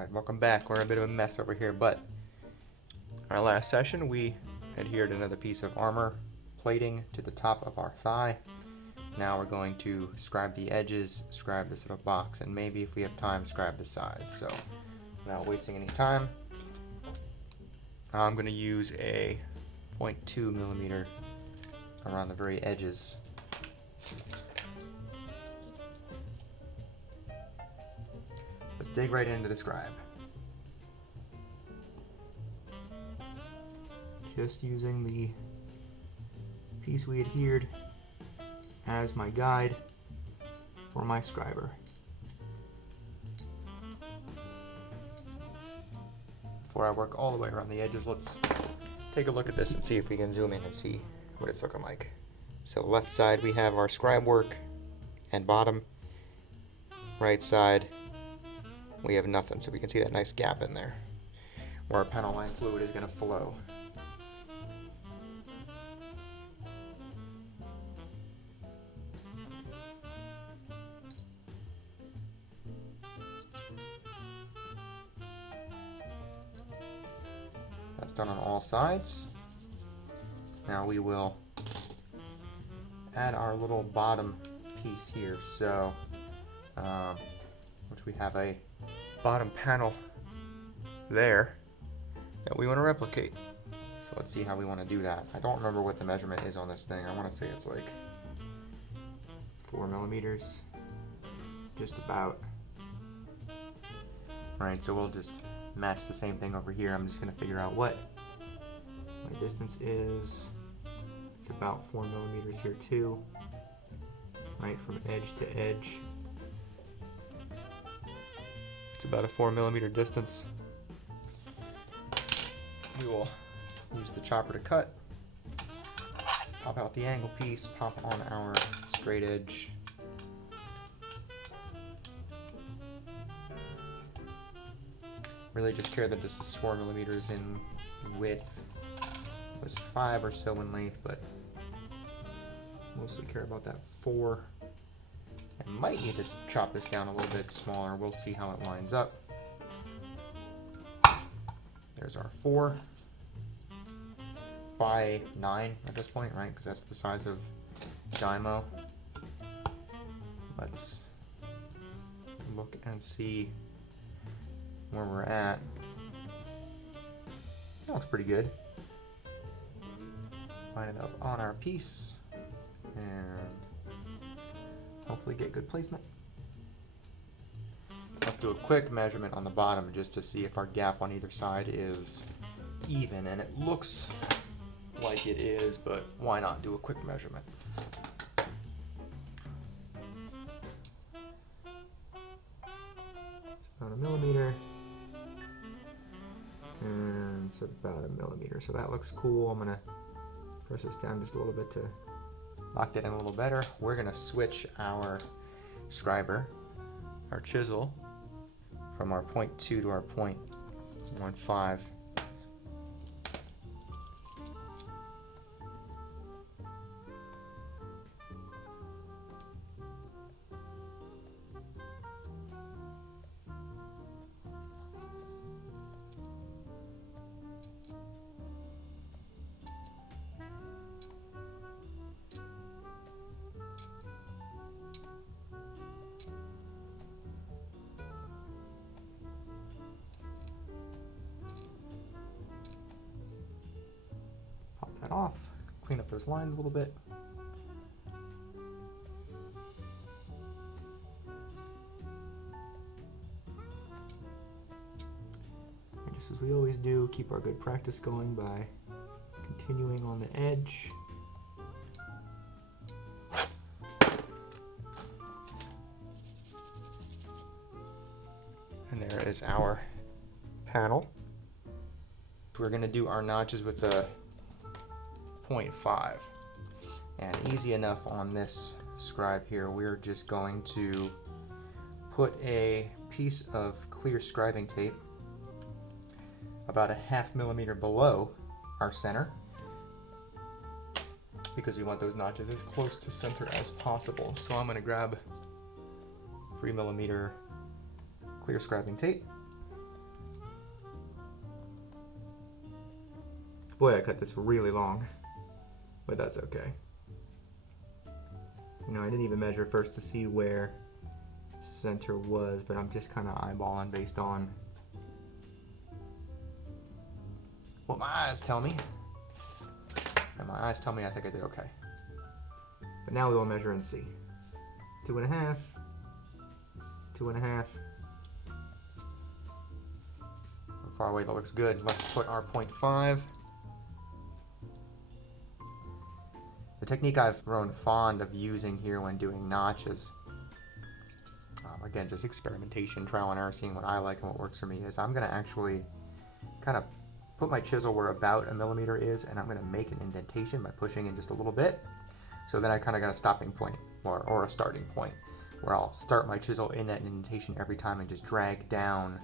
Alright, welcome back. We're in a bit of a mess over here, but our last session we adhered another piece of armor plating to the top of our thigh. Now we're going to scribe the edges, scribe this little box, and maybe if we have time, scribe the sides. So without wasting any time, I'm going to use a 0.2 millimeter around the very edges. Let's dig right into the scribe. Just using the piece we adhered as my guide for my scriber. Before I work all the way around the edges, let's take a look at this and see if we can zoom in and see what it's looking like. So left side we have our scribe work and bottom. Right side we have nothing, so we can see that nice gap in there where our panel line fluid is going to flow. That's done on all sides. Now we will add our little bottom piece here. So, which we have a bottom panel there that we want to replicate. So let's see how we want to do that. I don't remember what the measurement is on this thing. I want to say it's like 4 millimeters, just about. Alright, so we'll just match the same thing over here. I'm just going to figure out what my distance is. It's about 4 millimeters here too, right from edge to edge. It's about a 4 millimeter distance. We will use the chopper to cut, pop out the angle piece, pop on our straight edge. Really just care that this is 4 millimeters in width. It was 5 or so in length, but mostly care about that 4. I might need to chop this down a little bit smaller. We'll see how it lines up. There's our 4 by 9 at this point, right? Because that's the size of Dymo. Let's look and see where we're at. That looks pretty good. Line it up on our piece and hopefully get good placement. Let's do a quick measurement on the bottom just to see if our gap on either side is even, and it looks like it is, but why not do a quick measurement? About 1 millimeter, and it's about 1 millimeter, so that looks cool. I'm gonna press this down just a little bit to lock that in a little better. We're gonna switch our scriber, our chisel, from our 0.2 to our 0.15. That off, clean up those lines a little bit. And just as we always do, keep our good practice going by continuing on the edge. And there is our panel. We're going to do our notches with a 0.5, and easy enough on this scribe here. We're just going to put a piece of clear scribing tape about a 0.5 millimeter below our center, because we want those notches as close to center as possible. So I'm going to grab 3 millimeter clear scribing tape, Boy, I cut this really long, but that's okay. You know, I didn't even measure first to see where center was, but I'm just kind of eyeballing based on what my eyes tell me. And my eyes tell me I think I did okay. But now we will measure and see. 2.5, 2.5. Far away, that looks good. Let's put our 0.5. The technique I've grown fond of using here when doing notches, again, just experimentation, trial and error, seeing what I like and what works for me, is I'm going to actually kind of put my chisel where about 1 millimeter is, and I'm going to make an indentation by pushing in just a little bit. So then I kind of got a stopping point, or a starting point, where I'll start my chisel in that indentation every time and just drag down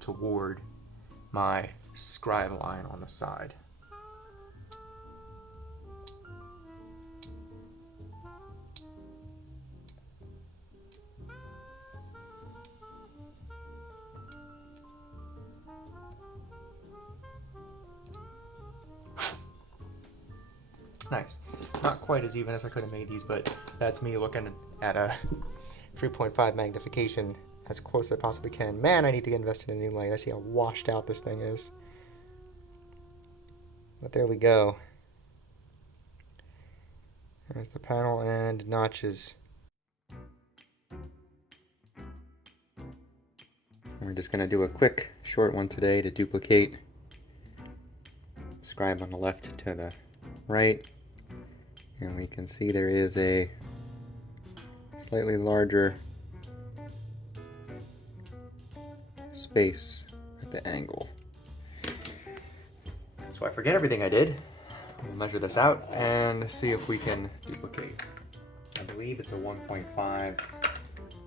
toward my scribe line on the side. Nice. Not quite as even as I could have made these, but that's me looking at a 3.5 magnification as close as I possibly can. Man, I need to get invested in a new light. I see how washed out this thing is. But there we go. There's the panel and notches. We're just going to do a quick short one today to duplicate. Scribe on the left to the right. And we can see there is a slightly larger space at the angle. So I forget everything I did. We'll measure this out and see if we can duplicate. I believe it's a 1.5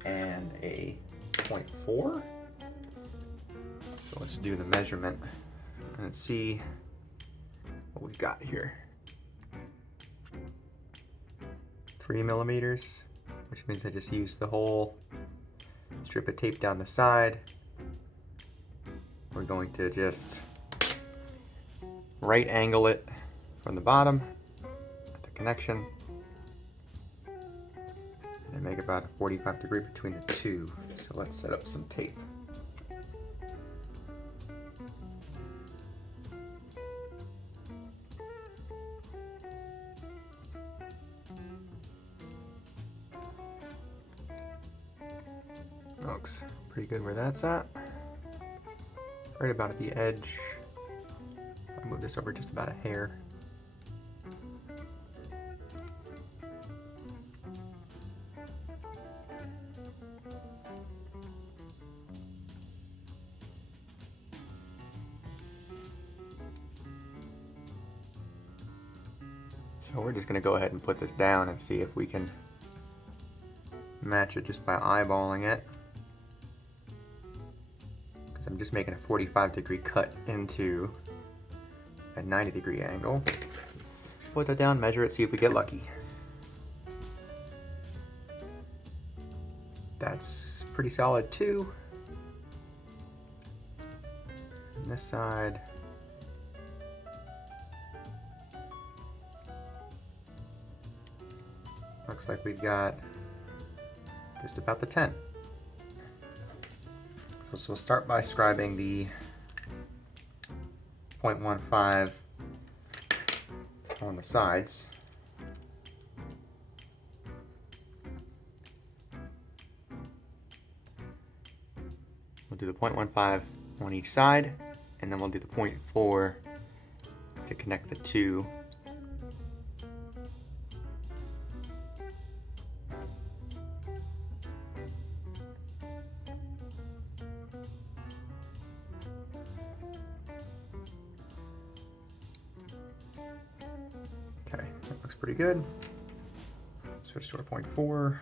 and a 0.4. So let's do the measurement and see what we've got here. 3 millimeters, which means I just used the whole strip of tape down the side. We're going to just right angle it from the bottom at the connection and make about a 45 degree between the two. So let's set up some tape. Looks pretty good where that's at. Right about at the edge. I'll move this over just about a hair. So we're just going to go ahead and put this down and see if we can match it just by eyeballing it. I'm just making a 45 degree cut into a 90 degree angle. Put that down, measure it, see if we get lucky. That's pretty solid too. And this side, looks like we've got just about the 10. So we'll start by scribing the 0.15 on the sides. We'll do the 0.15 on each side, and then we'll do the 0.4 to connect the two. Okay, that looks pretty good. Switch to our 0.4.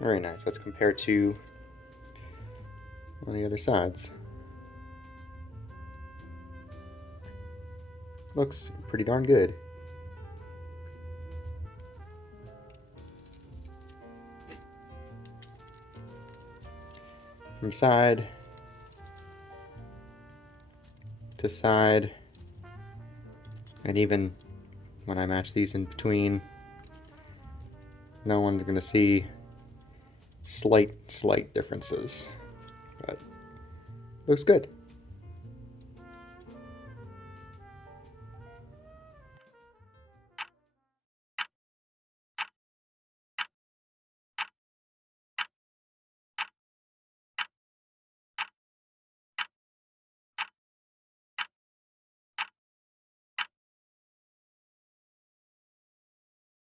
Very nice. Let's compare to on the other sides. Looks pretty darn good. From side to side, and even when I match these in between, no one's going to see slight differences, but looks good.